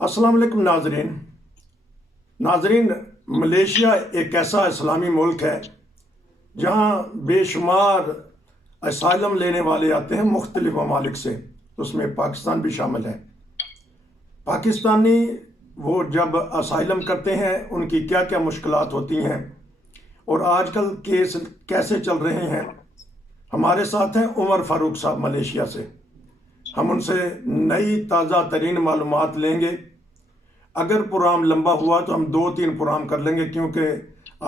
अस्सलाम वालेकुम नाजरीन। मलेशिया एक ऐसा इस्लामी मुल्क है जहाँ बेशुमार असाइलम लेने वाले आते हैं मुख्तलिफ ममालिक से, उसमें पाकिस्तान भी शामिल है। पाकिस्तानी वो जब असाइलम करते हैं उनकी क्या क्या मुश्किलात होती हैं और आजकल केस कैसे चल रहे हैं। हमारे साथ हैं उमर फारूक साहब मलेशिया से। हम उनसे नई ताज़ा तरीन मालूमात लेंगे। अगर प्रोग्राम लंबा हुआ तो हम 2-3 प्रोग्राम कर लेंगे, क्योंकि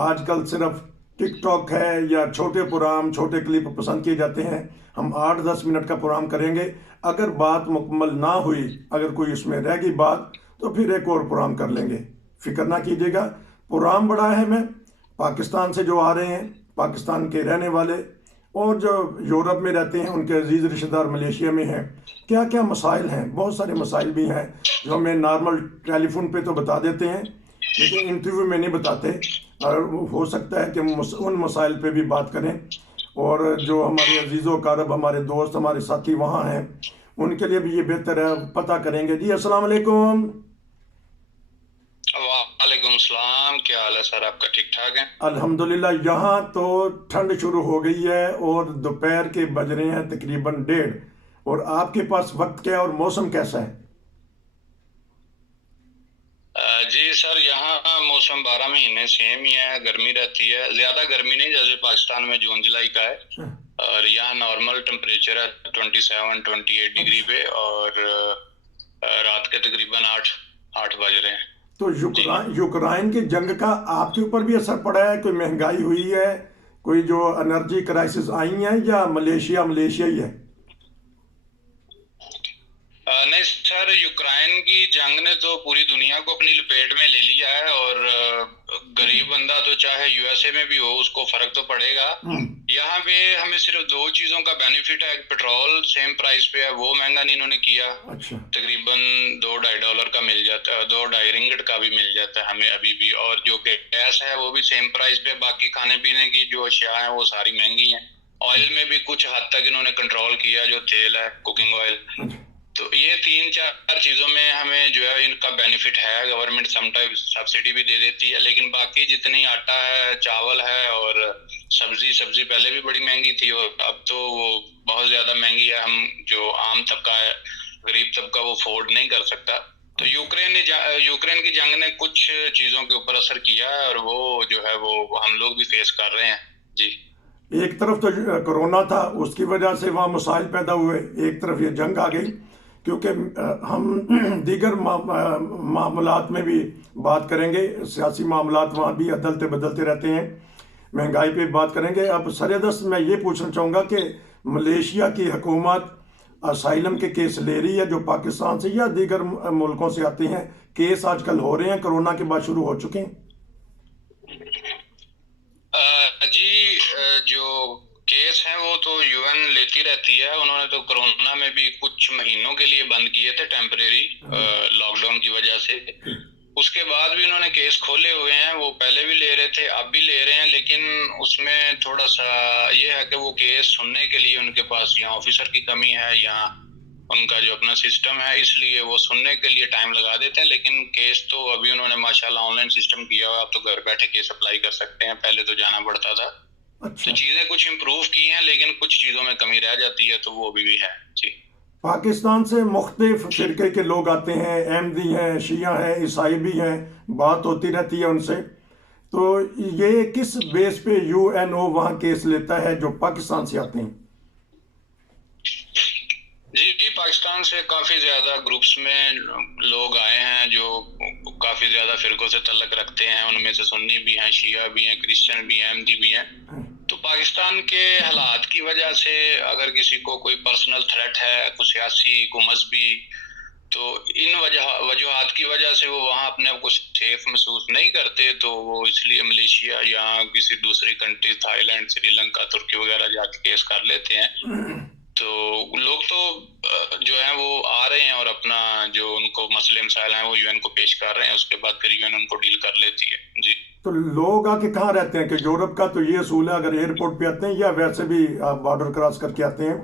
आजकल सिर्फ टिकटॉक है या छोटे प्रोग्राम, छोटे क्लिप पसंद किए जाते हैं। हम 8-10 मिनट का प्रोग्राम करेंगे। अगर बात मुकम्मल ना हुई, अगर कोई उसमें रह गई बात, तो फिर एक और प्रोग्राम कर लेंगे। फिक्र ना कीजिएगा। प्रोग्राम बड़ा है। मैं पाकिस्तान से जो आ रहे हैं, पाकिस्तान के रहने वाले और जो यूरोप में रहते हैं, उनके अजीज़ रिश्तेदार मलेशिया में हैं, क्या क्या मसाइल हैं। बहुत सारे मसाइल भी हैं जो हमें नॉर्मल टेलीफोन पे तो बता देते हैं, लेकिन इंटरव्यू में नहीं बताते। और हो सकता है कि उन मसाइल पे भी बात करें। और जो हमारे अजीज़ों कारब, हमारे दोस्त, हमारे साथी वहाँ हैं, उनके लिए भी ये बेहतर है, पता करेंगे। जी अस्सलाम वालेकुम। वालेकुम सलाम। क्या हाल है सर आपका? ठीक ठाक है? अल्हम्दुलिल्लाह। यहाँ तो ठंड शुरू हो गई है और दोपहर के बज रहे हैं तकरीबन 1:30। और आपके पास वक्त क्या है और मौसम कैसा है? जी सर, यहाँ मौसम 12 महीने सेम ही है। गर्मी रहती है, ज्यादा गर्मी नहीं जैसे पाकिस्तान में जून जुलाई का है। और यहाँ नॉर्मल टेम्परेचर है 27-28 डिग्री पे। और रात के तकरीबन 8 बज रहे हैं। तो यूक्रेन की जंग का आपके ऊपर भी असर पड़ा है? कोई महंगाई हुई है, कोई जो एनर्जी क्राइसिस आई है, या मलेशिया ही है? नहीं सर, यूक्रेन की जंग ने तो पूरी दुनिया को अपनी लपेट में ले लिया है। और गरीब बंदा तो चाहे यूएसए में भी हो, उसको फर्क तो पड़ेगा। यहाँ पे हमें सिर्फ 2 चीजों का बेनिफिट है। पेट्रोल सेम प्राइस पे है, वो महंगा नहीं इन्होंने किया। अच्छा। तकरीबन $2-2.5 का मिल जाता है, 2-2.5 रिंगिट का भी मिल जाता है हमें अभी भी। और जो गैस है वो भी सेम प्राइस पे। बाकी खाने पीने की जो अशिया है वो सारी महंगी है। ऑयल में भी कुछ हद तक इन्होंने कंट्रोल किया, जो तेल है, कुकिंग ऑयल। तो ये 3-4 चीजों में हमें जो है इनका बेनिफिट है। गवर्नमेंट समटाइम्स सब्सिडी भी दे देती है, लेकिन बाकी जितनी आटा है, चावल है और सब्जी पहले भी बड़ी महंगी थी और अब तो वो बहुत ज्यादा महंगी है। हम जो आम तबका है, गरीब तबका, वो अफोर्ड नहीं कर सकता। तो यूक्रेन की जंग ने कुछ चीजों के ऊपर असर किया है और वो जो है वो हम लोग भी फेस कर रहे हैं। जी। एक तरफ तो कोरोना था, उसकी वजह से वहाँ मसाइल पैदा हुए, एक तरफ ये जंग आ गई। क्योंकि हम दीगर मामलात में भी बात करेंगे, सियासी मामलात वहाँ भी अदलते बदलते रहते हैं। महंगाई पे बात करेंगे। अब सरेदस्त मैं ये पूछना चाहूँगा कि मलेशिया की हुकूमत असाइलम के केस ले रही है जो पाकिस्तान से या दीगर मुल्कों से आते हैं। केस आजकल हो रहे हैं, कोरोना के बाद शुरू हो चुके हैं। जी, जो केस हैं वो तो यूएन लेती रहती है। उन्होंने तो कोरोना में भी कुछ महीनों के लिए बंद किए थे, टेम्परेरी लॉकडाउन की वजह से। उसके बाद भी उन्होंने केस खोले हुए हैं। वो पहले भी ले रहे थे, अब भी ले रहे हैं, लेकिन उसमें थोड़ा सा ये है कि वो केस सुनने के लिए उनके पास यहाँ ऑफिसर की कमी है, यहाँ उनका जो अपना सिस्टम है, इसलिए वो सुनने के लिए टाइम लगा देते हैं। लेकिन केस तो अभी उन्होंने माशाल्लाह ऑनलाइन सिस्टम किया हुआ है। आप तो घर बैठे केस अप्लाई कर सकते हैं, पहले तो जाना पड़ता था। अच्छा। तो चीजें कुछ इम्प्रूव की हैं, लेकिन कुछ चीजों में कमी रह जाती है, तो वो अभी भी है। जी। पाकिस्तान से मुख्तलिफ फिरके के लोग आते हैं, अहमदी हैं, शिया हैं, ईसाई भी हैं, बात होती रहती है उनसे। तो ये किस बेस पे यूएनओ वहाँ केस लेता है जो पाकिस्तान से आते हैं? जी, पाकिस्तान से काफी ज्यादा ग्रुप्स में लोग आए हैं जो काफी ज्यादा फिरकों से तल्लक रखते हैं। उनमें से सुन्नी भी हैं, शिया भी हैं, क्रिश्चियन भी हैं, अहमदी भी हैं। तो पाकिस्तान के हालात की वजह से अगर किसी को कोई पर्सनल थ्रेट है, कोई सियासी, कोई मजहबी, तो इन वजूहात की वजह से वो वहाँ अपने आप को सेफ महसूस नहीं करते। तो वो इसलिए मलेशिया या किसी दूसरी कंट्री, थाईलैंड, श्रीलंका, तुर्की वगैरह जाके केस कर लेते हैं। तो लोग तो जो है वो आ रहे हैं और अपना जो उनको मसले मसाइल हैं वो यूएन को पेश कर रहे हैं। उसके बाद फिर यूएन उनको डील कर लेती है। जी। तो लोग आके कहाँ रहते हैं? कि यूरोप का तो ये असूल है, अगर एयरपोर्ट पे आते हैं या वैसे भी आप बॉर्डर क्रॉस करके आते हैं,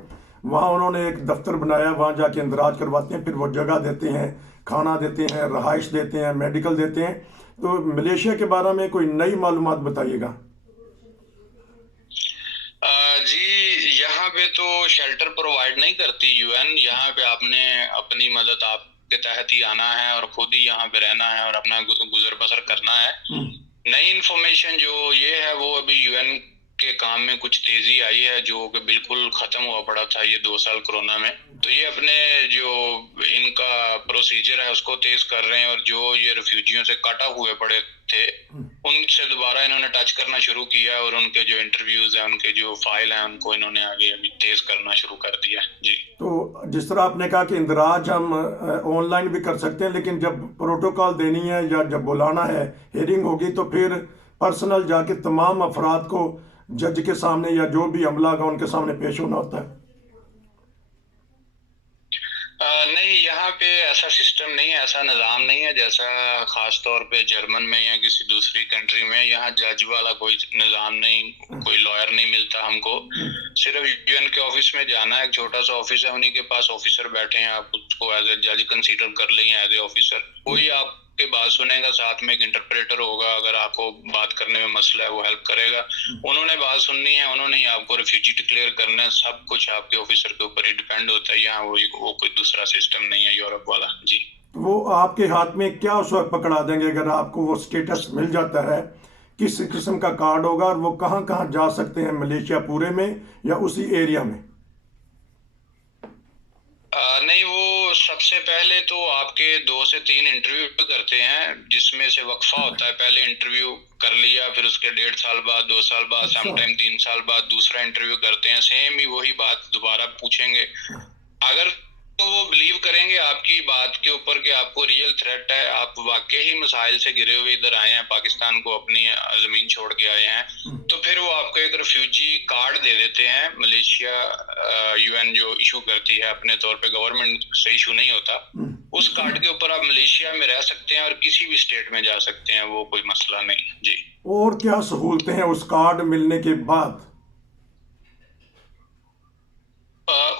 वहाँ उन्होंने एक दफ्तर बनाया, वहाँ जाके इंदराज करवाते हैं, फिर वो जगह देते हैं, खाना देते हैं, रहाइश देते हैं, मेडिकल देते हैं। तो मलेशिया के बारे में कोई नई मालूमात बताइएगा। जी, यहाँ पे तो शेल्टर प्रोवाइड नहीं करती यूएन। यहाँ पे आपने अपनी मदद आपके तहत ही आना है और खुद ही यहाँ पे रहना है और अपना गुजर बसर करना है। नई इन्फॉर्मेशन जो ये है, वो अभी यूएन के काम में कुछ तेजी आई है, जो कि बिल्कुल खत्म हुआ पड़ा था ये 2 साल कोरोना में। तो ये अपने जो इनका प्रोसीजर है उसको तेज कर रहे हैं, और जो ये रिफ्यूजियों से कटा हुए पड़े थे उनसे दोबारा इन्होंने टच करना शुरू किया, और उनके जो इंटरव्यूज हैं, उनके जो फाइल हैं, उनको इन्होंने आगे अभी तेज करना शुरू कर दिया। जी, तो जिस तरह आपने कहा कि इंदराज हम ऑनलाइन भी कर सकते हैं, लेकिन जब प्रोटोकॉल देनी है या जब बुलाना है, हियरिंग होगी, तो फिर पर्सनल जाके तमाम अफराद को जज के सामने या जो भी अमला का उनके सामने पेश होना होता है। नहीं, यहाँ पे ऐसा सिस्टम नहीं है, ऐसा निज़ाम नहीं है जैसा खास तौर पे जर्मन में या किसी दूसरी कंट्री में। यहाँ जज वाला कोई निज़ाम नहीं, कोई लॉयर नहीं मिलता हमको। सिर्फ यूएन के ऑफिस में जाना है, एक छोटा सा ऑफिस है, उन्हीं के पास ऑफिसर बैठे हैं, आप उसको एज ए जज कंसीडर कर लें, एज ए ऑफिसर। कोई आपके बात सुनेगा, साथ में एक इंटरप्रेटर होगा, अगर आपको बात करने में मसला है वो हेल्प करेगा। उन्होंने बात सुननी है, उन्होंने ही आपको रिफ्यूजी डिक्लेयर करना है, सब कुछ आपके ऑफिसर के ऊपर ही डिपेंड होता है। यहाँ वो कोई दूसरा सिस्टम नहीं है यूरोप वाला। जी, वो आपके हाथ में क्या उस वक्त पकड़ा देंगे अगर आपको वो स्टेटस मिल जाता है? किस किस्म का कार्ड होगा और वो कहाँ कहाँ जा सकते हैं मलेशिया पूरे में या उसी एरिया में? नहीं, वो सबसे पहले तो आपके 2 से 3 इंटरव्यू करते हैं, जिसमें से वक्फा होता है। पहले इंटरव्यू कर लिया, फिर उसके 1.5 साल बाद, 2 साल बाद, समटाइम 3 साल बाद दूसरा इंटरव्यू करते हैं। सेम ही वही बात दोबारा पूछेंगे। अगर तो वो बिलीव करेंगे आपकी बात के ऊपर कि आपको रियल थ्रेट है, आप वाकई ही मसाइल से घिरे हुए इधर आए हैं, पाकिस्तान को अपनी जमीन छोड़ के आए हैं, तो फिर वो आपको एक रिफ्यूजी कार्ड दे देते हैं। मलेशिया यूएन जो इशू करती है, अपने तौर पे गवर्नमेंट से इशू नहीं होता। उस कार्ड के ऊपर आप मलेशिया में रह सकते हैं और किसी भी स्टेट में जा सकते हैं, वो कोई मसला नहीं। जी, और क्या सहूलतें हैं उस कार्ड मिलने के बाद?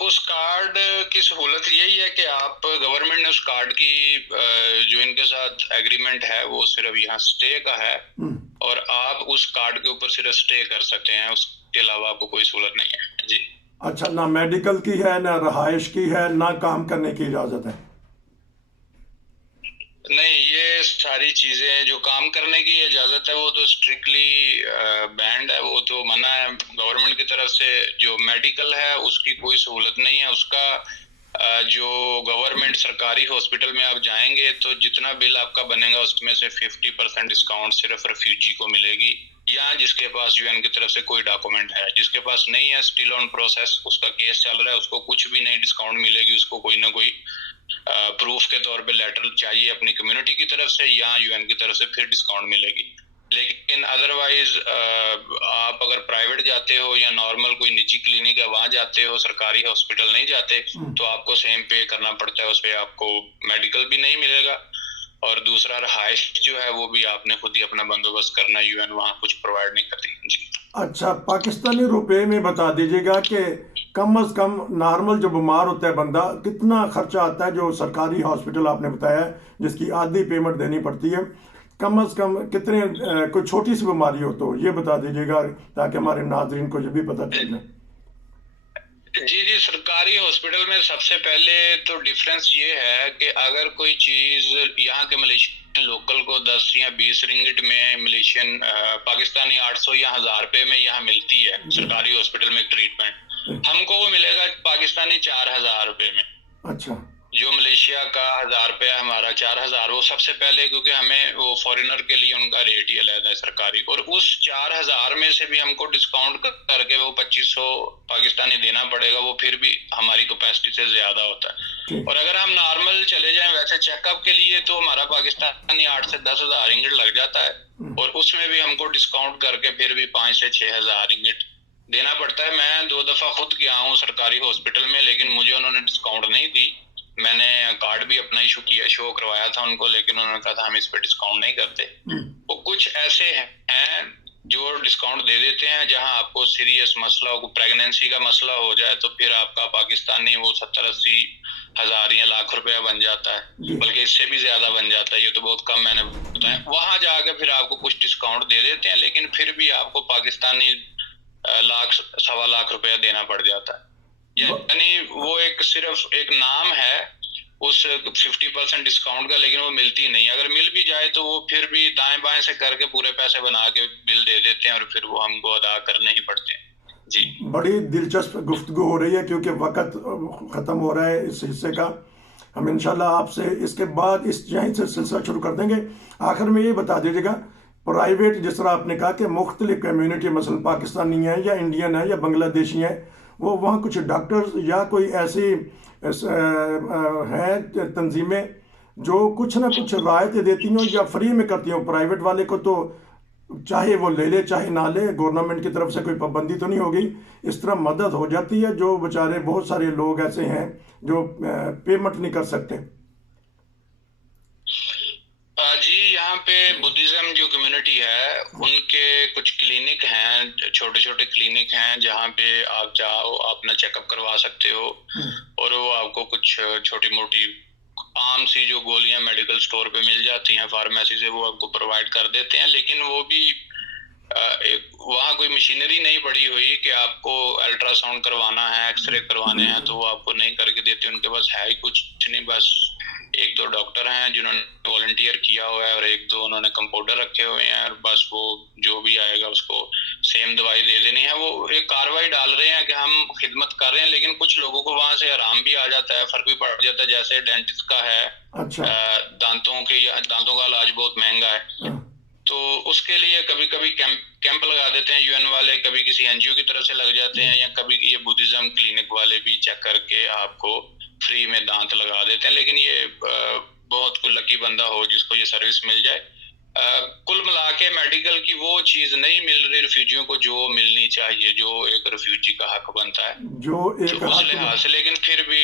उस कार्ड की सहूलत यही है कि आप, गवर्नमेंट ने उस कार्ड की जो इनके साथ एग्रीमेंट है वो सिर्फ यहाँ स्टे का है, और आप उस कार्ड के ऊपर सिर्फ स्टे कर सकते हैं, उसके अलावा आपको कोई सहूलत नहीं है। जी, अच्छा, ना मेडिकल की है, ना रहाइश की है, ना काम करने की इजाजत है? नहीं, ये सारी चीजें, जो काम करने की इजाजत है वो तो स्ट्रिक्टली बैंड है, वो तो मना है गवर्नमेंट की तरफ से। जो मेडिकल है उसकी कोई सहूलत नहीं है। उसका जो गवर्नमेंट सरकारी हॉस्पिटल में आप जाएंगे तो जितना बिल आपका बनेगा उसमें से 50% डिस्काउंट सिर्फ रिफ्यूजी को मिलेगी, या जिसके पास यूएन की तरफ से कोई डॉक्यूमेंट है। जिसके पास नहीं है, स्टिल ऑन प्रोसेस, उसका केस चल रहा है, उसको कुछ भी नहीं डिस्काउंट मिलेगी। उसको कोई ना कोई प्रूफ के तौर पे लेटर चाहिए अपनी कम्युनिटी की तरफ से या यूएन की तरफ से, फिर डिस्काउंट मिलेगी। लेकिन अदरवाइज आप अगर प्राइवेट जाते हो या नॉर्मल कोई निजी क्लिनिक है वहां जाते हो, सरकारी हॉस्पिटल नहीं जाते, तो आपको सेम पे करना पड़ता है। उस पे आपको मेडिकल भी नहीं मिलेगा, और दूसरा रहाइश जो है वो भी आपने खुद ही अपना बंदोबस्त करना, यूएन वहां कुछ प्रोवाइड नहीं करती। जी, अच्छा, पाकिस्तानी रुपए में बता दीजिएगा कि कम अज कम नॉर्मल जो बीमार होता है बंदा, कितना खर्चा आता है? जो सरकारी हॉस्पिटल आपने बताया जिसकी आधी पेमेंट देनी पड़ती है, कम अज कम कितने, कोई छोटी सी बीमारी हो तो ये बता दीजिएगा ताकि हमारे नाजरीन को ये भी पता चल जाए। जी, सरकारी हॉस्पिटल में सबसे पहले तो डिफरेंस ये है कि अगर कोई चीज यहाँ के मलेशियन लोकल को 10 या 20 रिंगिट में, मलेशियन पाकिस्तानी 800 या 1000 रुपए में यहाँ मिलती है सरकारी हॉस्पिटल में ट्रीटमेंट, हमको वो मिलेगा पाकिस्तानी 4000 रुपए में। अच्छा, जो मलेशिया का 1000 रुपया, हमारा 4000। वो सबसे पहले, क्योंकि हमें वो फॉरेनर के लिए उनका रेट ही अलग है सरकारी, और उस 4000 में से भी हमको डिस्काउंट करके वो 2500 पाकिस्तानी देना पड़ेगा। वो फिर भी हमारी कैपेसिटी से ज्यादा होता है। और अगर हम नॉर्मल चले जाएं वैसे चेकअप के लिए, तो हमारा पाकिस्तानी 8 से 10,000 रिंगिट लग जाता है, और उसमें भी हमको डिस्काउंट करके फिर भी 5 से 6,000 रिंगिट देना पड़ता है। मैं 2 दफा खुद गया हूँ सरकारी हॉस्पिटल में, लेकिन मुझे उन्होंने डिस्काउंट नहीं दी। मैंने कार्ड भी अपना इशू किया, शो करवाया था उनको, लेकिन उन्होंने कहा था हम इस पे डिस्काउंट नहीं करते। वो कुछ ऐसे हैं जो डिस्काउंट दे देते हैं, जहां आपको सीरियस मसला हो, प्रेगनेंसी का मसला हो जाए, तो फिर आपका पाकिस्तानी वो 70-80 हजार या लाख रुपया बन जाता है, जी बल्कि इससे भी ज्यादा बन जाता है। ये तो बहुत कम मैंने बताया। वहां जाके फिर आपको कुछ डिस्काउंट दे देते हैं, लेकिन फिर भी आपको पाकिस्तानी लाख 1.25 लाख रुपया देना पड़ जाता है। यानी वो एक सिर्फ एक नाम है उस 50% डिस्काउंट का, लेकिन वो मिलती नहीं। अगर मिल भी जाए तो वो फिर भी दाएं बाएं से करके पूरे पैसे बना के बिल दे देते हैं, और फिर वो हमको अदा करने ही पड़ते हैं। जी, बड़ी दिलचस्प गुफ्तगू हो रही है, क्योंकि वक्त ख़त्म हो रहा है इस हिस्से का। हम इंशाल्लाह आपसे इसके बाद इस यहीं से सिलसिला शुरू कर देंगे। आखिर में ये बता दीजिएगा, प्राइवेट जिस तरह आपने कहा कि मुख्तलिफ कम्युनिटी मसलन पाकिस्तानी हैं या इंडियन है या बांग्लादेशी हैं, वो वहाँ कुछ डॉक्टर्स या कोई ऐसी हैं तंजीमें जो कुछ ना कुछ रायतें देती हों या फ्री में करती हों। प्राइवेट वाले को तो चाहे वो ले ले चाहे ना ले, गवर्नमेंट की तरफ से कोई पाबंदी तो नहीं होगी, इस तरह मदद हो जाती है। जो बेचारे बहुत सारे लोग ऐसे हैं जो पेमेंट नहीं कर सकते। जी, यहाँ पे बुद्धिज्म जो कम्युनिटी है उनके कुछ क्लिनिक हैं, छोटे छोटे क्लिनिक हैं, जहाँ पे आप जाओ, अपना चेकअप करवा सकते हो, और वो आपको कुछ छोटी मोटी आम सी जो गोलियां मेडिकल स्टोर पे मिल जाती हैं, फार्मेसी से, वो आपको प्रोवाइड कर देते हैं। लेकिन वो भी वहाँ कोई मशीनरी नहीं पड़ी हुई कि आपको अल्ट्रासाउंड करवाना है, एक्सरे करवाने हैं, तो वो आपको नहीं करके देते। उनके पास है ही कुछ नहीं, बस 1-2 डॉक्टर हैं जिन्होंने वॉलंटियर किया हुआ है, और 1-2 उन्होंने कंपाउंडर रखे हुए हैं, और बस वो जो भी आएगा उसको सेम दवाई दे देनी है। वो एक कार्रवाई डाल रहे हैं कि हम खिदमत कर रहे हैं, लेकिन कुछ लोगों को वहां से आराम भी आ जाता है, फर्क भी पड़ जाता है। जैसे डेंटिस्ट का है, अच्छा, दांतों का इलाज बहुत महंगा है, तो उसके लिए कभी कभी कैंप लगा देते हैं यूएन वाले, कभी किसी एनजीओ की तरफ से लग जाते हैं, या कभी ये बुद्धिज्म क्लिनिक वाले भी चेक करके आपको फ्री में दांत लगा देते हैं। लेकिन ये बहुत कोई लकी बंदा हो जिसको ये सर्विस मिल जाए। कुल मिला के मेडिकल की वो चीज नहीं मिल रही रिफ्यूजियों को जो मिलनी चाहिए, जो एक रिफ्यूजी का हक बनता है, जो एक उस लिहाज से। लेकिन फिर भी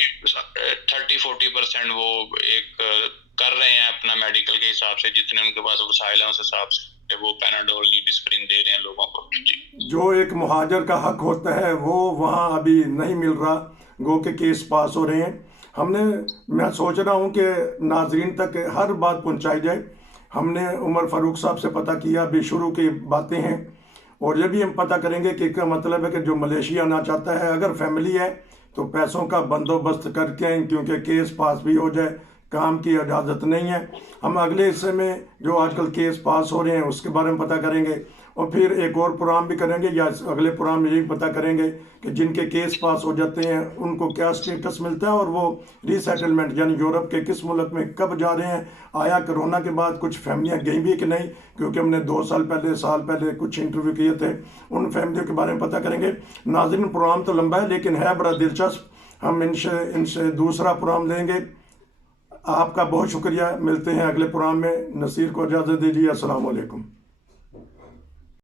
30-40% वो एक कर रहे हैं अपना मेडिकल के हिसाब से, जितने उनके पास वसाइल हैं उस हिसाब से वो पैनाडोल की डिस्प्रिन दे रहे हैं लोगों को। जी, जो एक मुहाजिर का हक होता है वो वहाँ अभी नहीं मिल रहा, गो के केस पास हो रहे हैं। मैं सोच रहा हूँ कि नाजरीन तक हर बात पहुँचाई जाए। हमने उमर फारूक साहब से पता किया, अभी शुरू की बातें हैं, और ये भी हम पता करेंगे कि क्या मतलब है कि जो मलेशिया आना चाहता है, अगर फैमिली है तो पैसों का बंदोबस्त करके, क्योंकि केस पास भी हो जाए, काम की इजाज़त नहीं है। हम अगले हिस्से में जो आजकल केस पास हो रहे हैं उसके बारे में पता करेंगे, और फिर एक और प्रोग्राम भी करेंगे, या अगले प्रोग्राम में यही पता करेंगे कि जिनके केस पास हो जाते हैं उनको क्या स्टेटस मिलता है, और वो रीसेटलमेंट यानी यूरोप के किस मुल्क में कब जा रहे हैं। आया कोरोना के बाद कुछ फैमिलियां गई भी कि नहीं, क्योंकि हमने 2 साल पहले कुछ इंटरव्यू किए थे, उन फैमिलियों के बारे में पता करेंगे। नाज़रीन, प्रोग्राम तो लंबा है लेकिन है बड़ा दिलचस्प। हम इनसे दूसरा प्रोग्राम लेंगे। आपका बहुत शुक्रिया। मिलते हैं अगले प्रोग्राम में। नसीर को इजाज़त दीजिए। अस्सलाम वालेकुम।